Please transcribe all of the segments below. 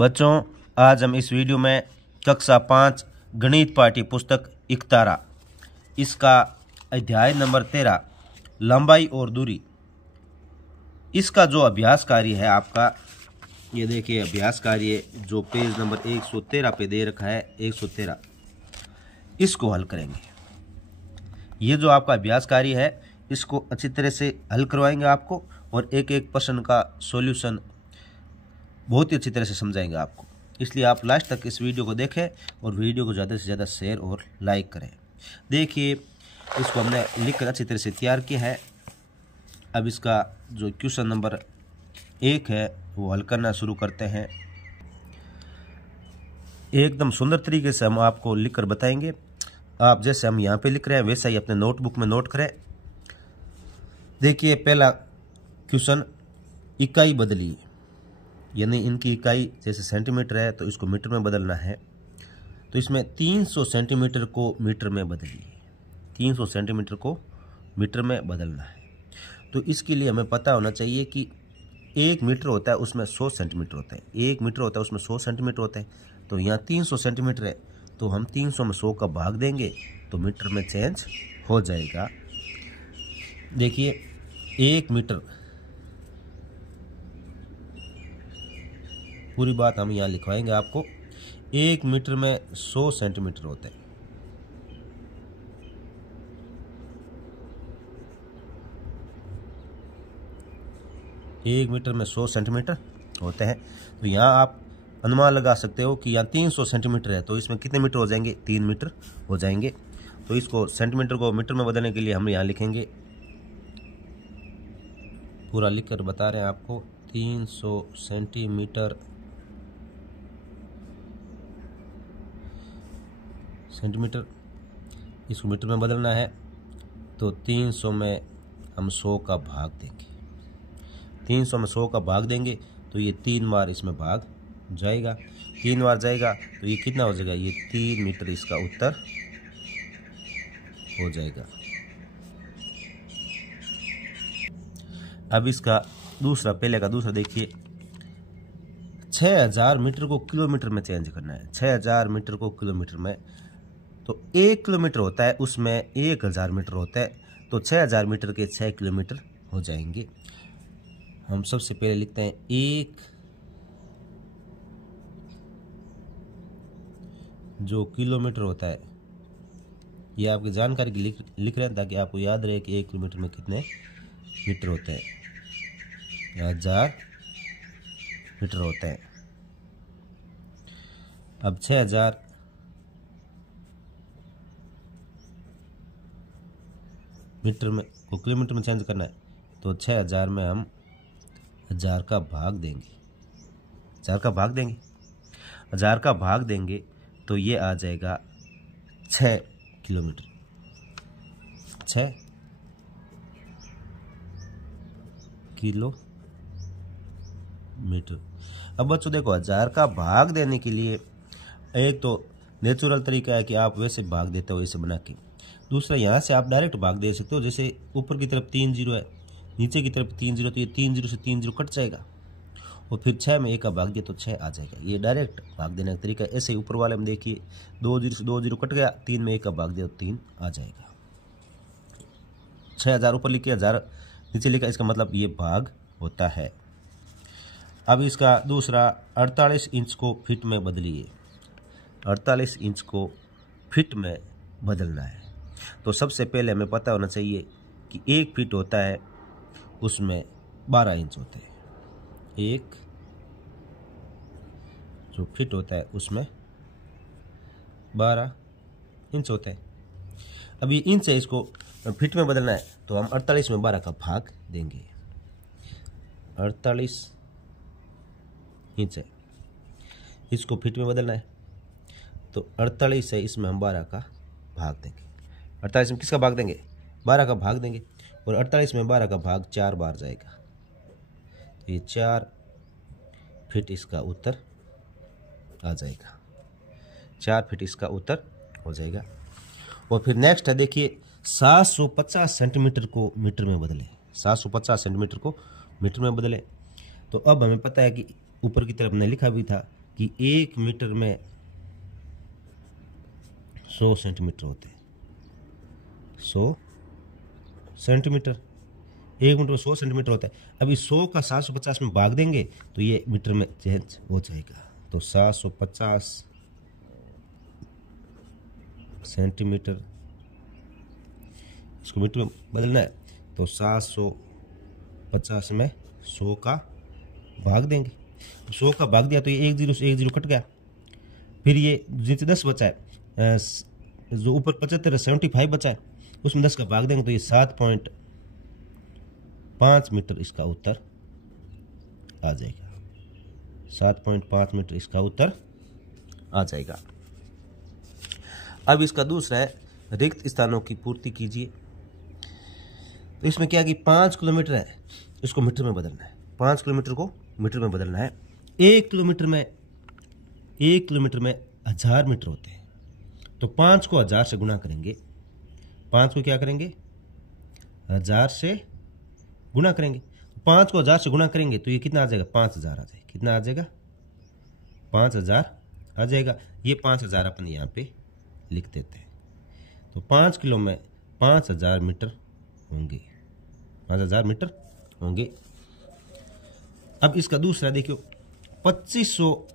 बच्चों, आज हम इस वीडियो में कक्षा 5 गणित पाठ्य पुस्तक इकतारा इसका अध्याय नंबर 13 लंबाई और दूरी, इसका जो अभ्यास कार्य है आपका, ये देखिए अभ्यास कार्य जो पेज नंबर 113 पे दे रखा है, 113, इसको हल करेंगे। ये जो आपका अभ्यास कार्य है इसको अच्छी तरह से हल करवाएंगे आपको, और एक एक प्रश्न का सॉल्यूशन बहुत ही अच्छी तरह से समझाएंगे आपको। इसलिए आप लास्ट तक इस वीडियो को देखें और वीडियो को ज़्यादा से ज़्यादा शेयर और लाइक करें। देखिए, इसको हमने लिखकर अच्छी तरह से तैयार किया है। अब इसका जो क्वेश्चन नंबर 1 है वो हल करना शुरू करते हैं। एकदम सुंदर तरीके से हम आपको लिखकर बताएंगे। आप जैसे हम यहाँ पे लिख रहे हैं वैसा ही अपने नोटबुक में नोट करें। देखिए, पहला क्वेश्चन, इकाई बदलिए, यानी इनकी इकाई जैसे सेंटीमीटर है तो इसको मीटर में बदलना है। तो इसमें 300 सेंटीमीटर को मीटर में बदलिए, 300 सेंटीमीटर को मीटर में बदलना है। तो इसके लिए हमें पता होना चाहिए कि 1 मीटर होता है उसमें 100 सेंटीमीटर होता है, 1 मीटर होता है उसमें 100 सेंटीमीटर होता है। तो यहाँ 300 सेंटीमीटर है तो हम 300 में 100 का भाग देंगे तो मीटर में चेंज हो जाएगा। देखिए, 1 मीटर, पूरी बात हम यहाँ लिखवाएंगे आपको। 1 मीटर में 100 सेंटीमीटर होते हैं। एक मीटर में 100 सेंटीमीटर होते हैं। तो यहाँ आप अनुमान लगा सकते हो कि यहाँ 300 सेंटीमीटर है तो इसमें कितने मीटर हो जाएंगे, 3 मीटर हो जाएंगे। तो इसको सेंटीमीटर को मीटर में बदलने के लिए हम यहाँ लिखेंगे, पूरा लिखकर बता रहे हैं आपको, 300 सेंटीमीटर इसको मीटर में बदलना है। तो 300 में हम 100 का भाग देंगे, 300 में 100 का भाग देंगे तो ये 3 बार इसमें भाग जाएगा, 3 बार जाएगा तो ये कितना हो जाएगा, ये 3 मीटर इसका उत्तर हो जाएगा। अब इसका दूसरा, पहले का दूसरा देखिए, 6000 मीटर को किलोमीटर में चेंज करना है। 6000 मीटर को किलोमीटर में, तो 1 किलोमीटर होता है उसमें 1000 मीटर होता है। तो 6000 मीटर के 6 किलोमीटर हो जाएंगे। हम सबसे पहले लिखते हैं 1 जो किलोमीटर होता है, ये आपकी जानकारी की लिख रहे हैं ताकि आपको याद रहे कि 1 किलोमीटर में कितने मीटर होते हैं, 1000 मीटर होते हैं। अब 6000 मीटर में को किलोमीटर में चेंज करना है तो 6000 में हम 1000 का भाग देंगे, 1000 का भाग देंगे, 1000 का भाग देंगे तो ये आ जाएगा 6 किलोमीटर, 6 किलोमीटर। अब बच्चों देखो, 1000 का भाग देने के लिए एक तो नेचुरल तरीका है कि आप वैसे भाग देते हो ऐसे बना के। दूसरा, यहाँ से आप डायरेक्ट भाग दे सकते हो। जैसे ऊपर की तरफ 3 जीरो है, नीचे की तरफ 3 जीरो, तो ये 3 जीरो से 3 जीरो कट जाएगा और फिर 6 में 1 का भाग दिया तो 6 आ जाएगा। ये डायरेक्ट भाग देने का तरीका है। ऐसे ऊपर वाले में देखिए, 2 जीरो से 2 जीरो कट गया, 3 में 1 का भाग दिया तो 3 आ जाएगा। 6000 ऊपर लिखे, 1000 नीचे लिखा, इसका मतलब ये भाग होता है। अब इसका दूसरा, 48 इंच को फीट में बदलिए, 48 इंच को फीट में बदलना है। तो सबसे पहले हमें पता होना चाहिए कि 1 फीट होता है उसमें 12 इंच होते हैं, 1 जो फीट होता है उसमें 12 इंच होते हैं। अब ये इंच है, इसको फीट में बदलना है तो हम 48 में 12 का भाग देंगे। 48 इंच है, इसको फीट में बदलना है तो 48 है, इसमें हम 12 का भाग देंगे। 48 में किसका भाग देंगे, 12 का भाग देंगे, और 48 में 12 का भाग 4 बार जाएगा तो ये 4 फीट इसका उत्तर आ जाएगा, 4 फीट इसका उत्तर हो जाएगा। और फिर नेक्स्ट है, देखिए, 750 सेंटीमीटर को मीटर में बदले, 750 सेंटीमीटर को मीटर में बदले। तो अब हमें पता है कि ऊपर की तरफ ने लिखा भी था कि 1 मीटर में 100 सेंटीमीटर होते हैं। 100 सेंटीमीटर, 1 मीटर में 100 सेंटीमीटर होता है। अब इस 100 का 750 में भाग देंगे तो ये मीटर में चेंज हो जाएगा। तो 750 सेंटीमीटर, इसको मीटर में बदलना है तो 750 में 100 का भाग देंगे। 100 का भाग दिया तो ये 1 0 से 1 0 कट गया। फिर ये जितने 10 बचा है, जो ऊपर 75 75 बचा है, उसमें 10 का भाग देंगे तो ये 7.5 मीटर इसका उत्तर आ जाएगा। 7.5 मीटर इसका उत्तर आ जाएगा। अब इसका दूसरा है रिक्त स्थानों की पूर्ति कीजिए। तो इसमें क्या कि 5 किलोमीटर है, इसको मीटर में बदलना है। 5 किलोमीटर को मीटर में बदलना है। 1 किलोमीटर में 1000 मीटर होते हैं। तो 5 को 1000 से गुणा करेंगे। 5 को क्या करेंगे? 1000 से गुणा करेंगे। 5 को 1000 से गुणा करेंगे तो ये कितना आ जाएगा? 5000 आ जाएगा। कितना आ जाएगा? 5000 आ जाएगा। ये 5000 अपन यहाँ पे लिख देते हैं। तो 5 किलो में 5000 मीटर होंगे। 5000 मीटर होंगे। अब इसका दूसरा देखियो, 2500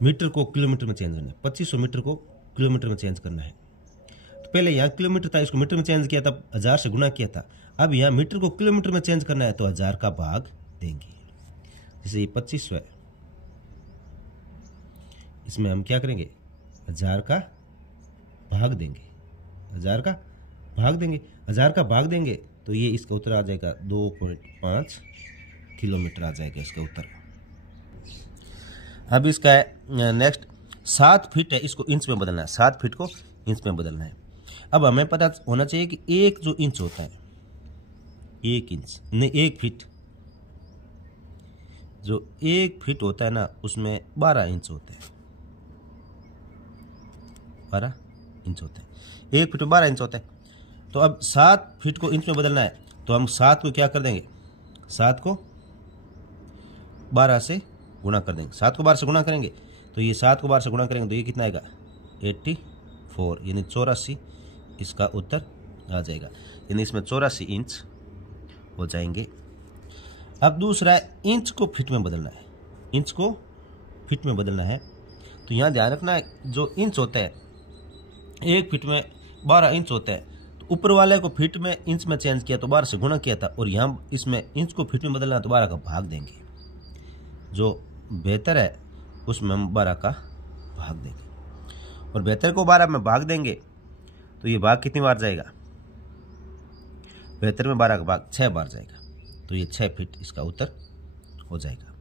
मीटर को किलोमीटर में चेंज करना है। 2500 मीटर को किलोमीटर में चेंज करना है। तो पहले यहाँ किलोमीटर था, इसको मीटर में चेंज किया था, 1000 से गुणा किया था। अब यहाँ मीटर को किलोमीटर में चेंज करना है तो 1000 का भाग देंगे। जैसे ये 2500 है, इसमें हम क्या करेंगे? 1000 का भाग देंगे। 1000 का भाग देंगे। 1000 का भाग देंगे तो ये इसका उत्तर आ जाएगा 2.5 किलोमीटर आ जाएगा इसका उत्तर। अब इसका है नेक्स्ट 7 फीट है, इसको इंच में बदलना है। 7 फीट को इंच में बदलना है। अब हमें पता होना चाहिए कि एक जो इंच होता है, 1 इंच नहीं 1 फीट, जो 1 फीट होता है ना उसमें 12 इंच होते हैं। 12 इंच होते हैं। 1 फीट में 12 इंच होता है। तो अब 7 फीट को इंच में बदलना है तो हम 7 को क्या कर देंगे? 7 को 12 से गुणा कर देंगे। 7 को 12 से गुणा करेंगे तो ये 7 को 12 से गुणा करेंगे तो ये कितना आएगा? 84, यानी 84 इसका उत्तर आ जाएगा। यानी इसमें 84 इंच हो जाएंगे। अब दूसरा है इंच को फीट में बदलना है। इंच को फीट में बदलना है तो यहाँ ध्यान रखना है, जो इंच होता है 1 फीट में 12 इंच होता है। तो ऊपर वाले को फीट में इंच में चेंज किया तो 12 से गुणा किया था, और यहाँ इसमें इंच को फीट में बदलना है तो 12 का भाग देंगे। जो बेहतर है उसमें हम 12 का भाग देंगे। और बेहतर को 12 में भाग देंगे तो ये भाग कितनी बार जाएगा? बेहतर में 12 का भाग 6 बार जाएगा। तो ये 6 फीट इसका उत्तर हो जाएगा।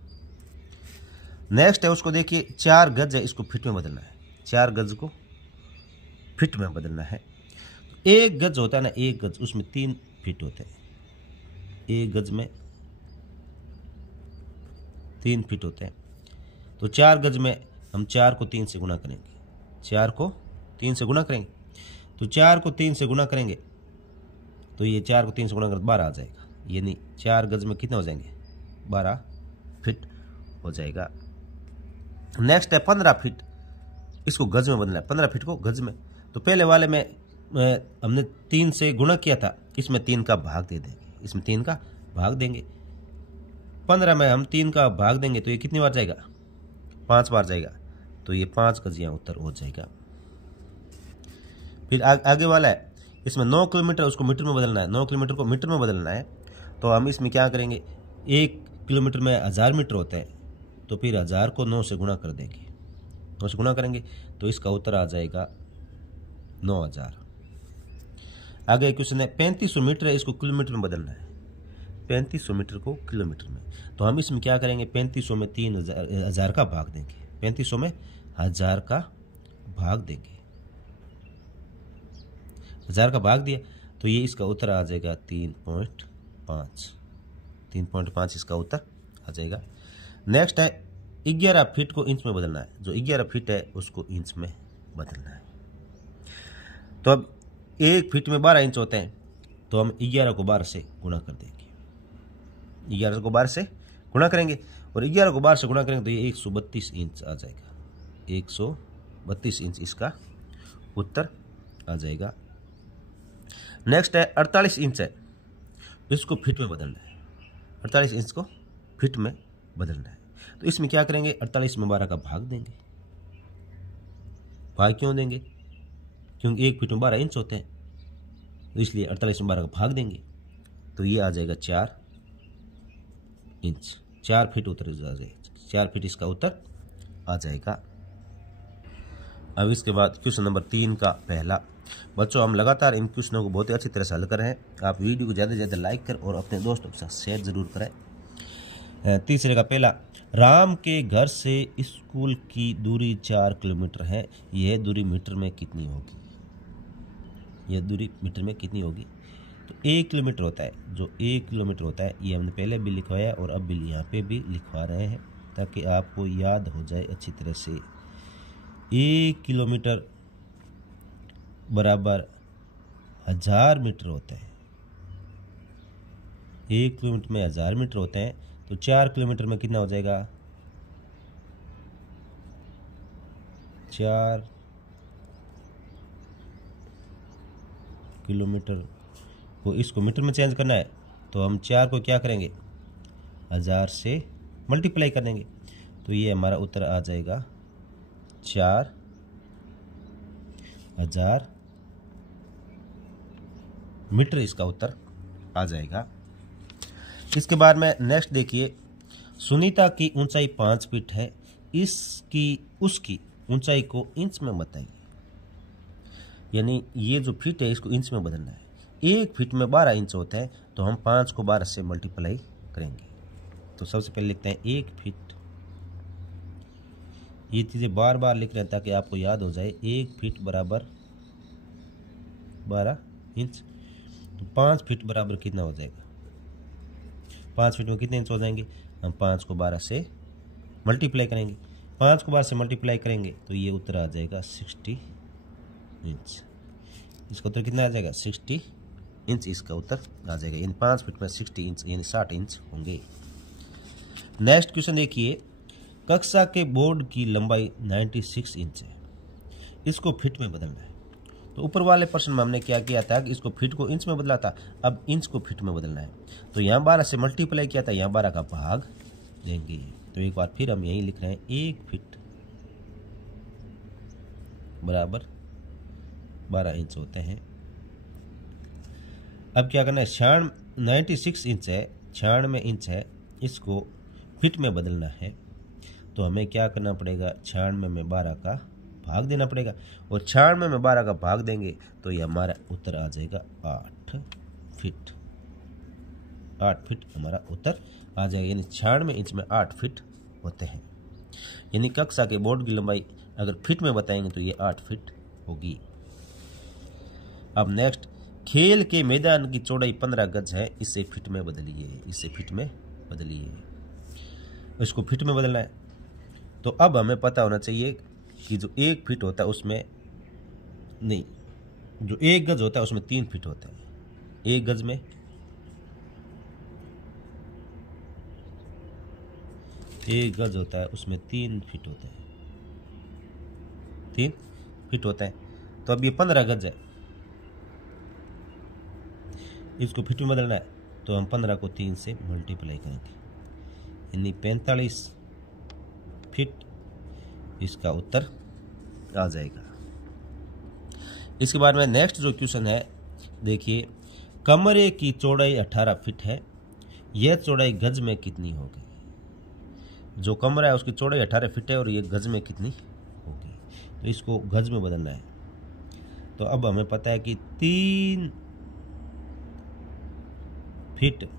नेक्स्ट है, उसको देखिए 4 गज है, इसको फीट में बदलना है। 4 गज को फीट में बदलना है। 1 गज होता है ना, 1 गज, उसमें 3 फीट होते हैं। 1 गज में 3 फीट होते हैं। तो 4 गज में हम 4 को 3 से गुणा करेंगे। 4 को 3 से गुणा करेंगे तो 4 को 3 से गुणा करेंगे तो ये 4 को 3 से गुणा कर 12 आ जाएगा। यानी 4 गज में कितने हो जाएंगे? 12 फीट हो जाएगा। नेक्स्ट है 15 फीट, इसको गज में बदलना है। 15 फीट को गज में। तो पहले वाले में हमने 3 से गुणा किया था, इसमें 3 का भाग दे देंगे। इसमें 3 का भाग देंगे। 15 में हम 3 का भाग देंगे तो ये कितनी बार जाएगा? 5 बार जाएगा। तो ये 5 गज यहाँ उत्तर हो जाएगा। फिर आगे वाला है, इसमें 9 किलोमीटर, उसको मीटर में बदलना है। 9 किलोमीटर को मीटर में बदलना है तो हम इसमें क्या करेंगे? 1 किलोमीटर में 1000 मीटर होते हैं। तो फिर 1000 को 9 से गुणा कर देंगे। 9 से गुणा करेंगे तो इसका उत्तर आ जाएगा 9000। आगे क्वेश्चन है 3500 मीटर है, इसको किलोमीटर में बदलना है। 3500 मीटर को किलोमीटर में। तो हम इसमें क्या करेंगे? 3500 में 3000 का भाग देंगे। 3500 में 1000 का भाग देंगे। 1000 का भाग दिया तो ये इसका उत्तर आ जाएगा 3.5। 3.5 इसका उत्तर आ जाएगा। नेक्स्ट है 11 फीट को इंच में बदलना है। जो 11 फीट है उसको इंच में बदलना है। तो अब 1 फीट में 12 इंच होते हैं तो हम 11 को 12 से गुणा कर देंगे। 11 को 12 से गुणा करेंगे और 11 को 12 से गुणा करेंगे तो ये 132 इंच आ जाएगा। 132 इंच इसका उत्तर आ जाएगा। नेक्स्ट है 48 इंच है, इसको फिट में बदलना है। 48 इंच को फिट में बदलना है, तो इसमें क्या करेंगे, 48 में 12 का भाग देंगे। भाग क्यों देंगे, क्योंकि 1 फीट में 12 इंच होते हैं, तो इसलिए 48 में 12 का भाग देंगे, तो ये आ जाएगा 4 इंच। 4 फीट उत्तर आ जाएगा, 4 फीट इसका उत्तर आ जाएगा। अब इसके बाद क्वेश्चन नंबर 3 का पहला। बच्चों, हम लगातार इन क्वेश्चनों को बहुत ही अच्छी तरह से हल कर रहे हैं। आप वीडियो को ज़्यादा से ज़्यादा लाइक करें और अपने दोस्तों के साथ शेयर जरूर करें। तीसरे का पहला, राम के घर से स्कूल की दूरी 4 किलोमीटर है, यह दूरी मीटर में कितनी होगी? यह दूरी मीटर में कितनी होगी? तो 1 किलोमीटर होता है, जो 1 किलोमीटर होता है ये हमने पहले भी लिखवाया और अब भी यहाँ पे भी लिखवा रहे हैं ताकि आपको याद हो जाए अच्छी तरह से। 1 किलोमीटर बराबर 1000 मीटर होता है। 1 किलोमीटर में 1000 मीटर होते हैं, तो 4 किलोमीटर में कितना हो जाएगा? 4 किलोमीटर को इसको मीटर में चेंज करना है, तो हम 4 को क्या करेंगे, 1000 से मल्टीप्लाई कर देंगे, तो ये हमारा उत्तर आ जाएगा 4000 मीटर इसका उत्तर आ जाएगा। इसके बाद में नेक्स्ट देखिए, सुनीता की ऊंचाई 5 फीट है, उसकी ऊंचाई को इंच में बताइए। यानी ये जो फीट है इसको इंच में बदलना है। 1 फीट में 12 इंच होता है, तो हम 5 को 12 से मल्टीप्लाई करेंगे। तो सबसे पहले लिखते हैं 1 फीट। ये चीज़ें बार बार लिख रहे हैं ताकि आपको याद हो जाए। 1 फीट बराबर 12 इंच, तो 5 फीट बराबर कितना हो जाएगा? 5 फीट में कितने इंच हो जाएंगे? हम 5 को 12 से मल्टीप्लाई करेंगे। 5 को 12 से मल्टीप्लाई करेंगे तो ये उत्तर आ जाएगा 60 इंच। इसका उत्तर कितना आ जाएगा? 60 इंच इसका उत्तर आ जाएगा। इन 5 फीट में 60 इंच यानी 60 इंच होंगे। नेक्स्ट क्वेश्चन देखिए, कक्षा के बोर्ड की लंबाई 96 इंच है, इसको फीट में बदलना है। तो ऊपर वाले प्रश्न में हमने क्या किया था कि इसको फीट को इंच में बदला था, अब इंच को फीट में बदलना है। तो यहाँ 12 से मल्टीप्लाई किया था, यहाँ 12 का भाग देंगे। तो एक बार फिर हम यही लिख रहे हैं, 1 फीट बराबर 12 इंच होते हैं। अब क्या करना है, 96 इंच है, 96 इंच है, इसको फीट में बदलना है। तो हमें क्या करना पड़ेगा, 96 में 12 का भाग देना पड़ेगा, और 96 में 12 का भाग देंगे तो ये हमारा उत्तर आ जाएगा 8 फीट। 8 फीट हमारा उत्तर आ जाएगा, यानी 96 इंच में 8 फीट होते हैं। यानी कक्षा के बोर्ड की लंबाई अगर फीट में बताएंगे तो ये 8 फीट होगी। अब नेक्स्ट, खेल के मैदान की चौड़ाई 15 गज है, इससे फीट में बदलिए। इससे फीट में बदलिए, इसको फीट में बदलना है। तो अब हमें पता होना चाहिए कि जो 1 फीट होता है उसमें नहीं, जो 1 गज होता है उसमें 3 फीट होता है। 1 गज में 1 गज होता है उसमें 3 फीट होता है, 3 फीट होता है। तो अब ये 15 गज है, इसको फीट में बदलना है, तो हम 15 को 3 से मल्टीप्लाई करेंगे, यानी 45 फीट इसका उत्तर आ जाएगा। इसके बाद में नेक्स्ट जो क्वेश्चन है देखिए, कमरे की चौड़ाई 18 फीट है, यह चौड़ाई गज में कितनी होगी? जो कमरा है उसकी चौड़ाई 18 फीट है और ये गज में कितनी होगी? तो इसको गज में बदलना है। तो अब हमें पता है कि 3 फीट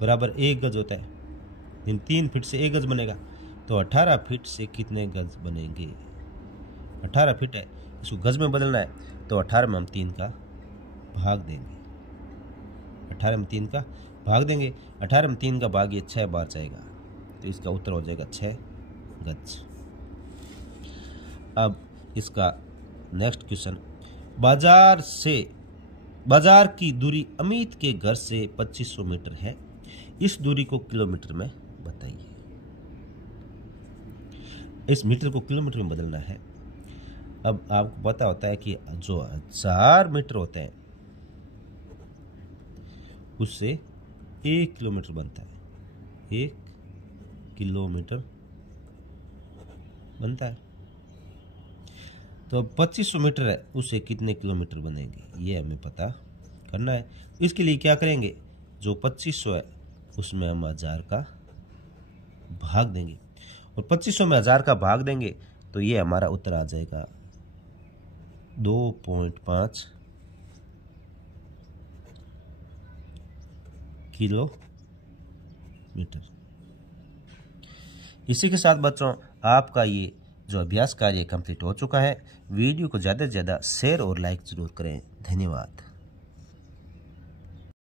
बराबर 1 गज होता है, इन 3 फीट से 1 गज बनेगा, तो 18 फीट से कितने गज बनेंगे? 18 फीट है, इसको गज में बदलना है, तो 18 में हम 3 का भाग देंगे। 18 में 3 का भाग देंगे, 18 में 3 का भाग ये 6 बार जाएगा, तो इसका उत्तर हो जाएगा 6 गज। अब इसका नेक्स्ट क्वेश्चन, बाजार की दूरी अमित के घर से 2500 मीटर है, इस दूरी को किलोमीटर में बताइए। इस मीटर को किलोमीटर में बदलना है। अब आपको पता होता है कि जो 1000 मीटर होते हैं उससे 1 किलोमीटर बनता है, 1 किलोमीटर बनता है। तो अब 2500 मीटर है, उससे कितने किलोमीटर बनेंगे ये हमें पता करना है। इसके लिए क्या करेंगे, जो 2500 है उसमें हम 1000 का भाग देंगे, और 2500 में 1000 का भाग देंगे तो ये हमारा उत्तर आ जाएगा 2.5 किलोमीटर। इसी के साथ बच्चों आपका ये जो अभ्यास कार्य कंप्लीट हो चुका है। वीडियो को ज़्यादा से ज़्यादा शेयर और लाइक ज़रूर करें। धन्यवाद।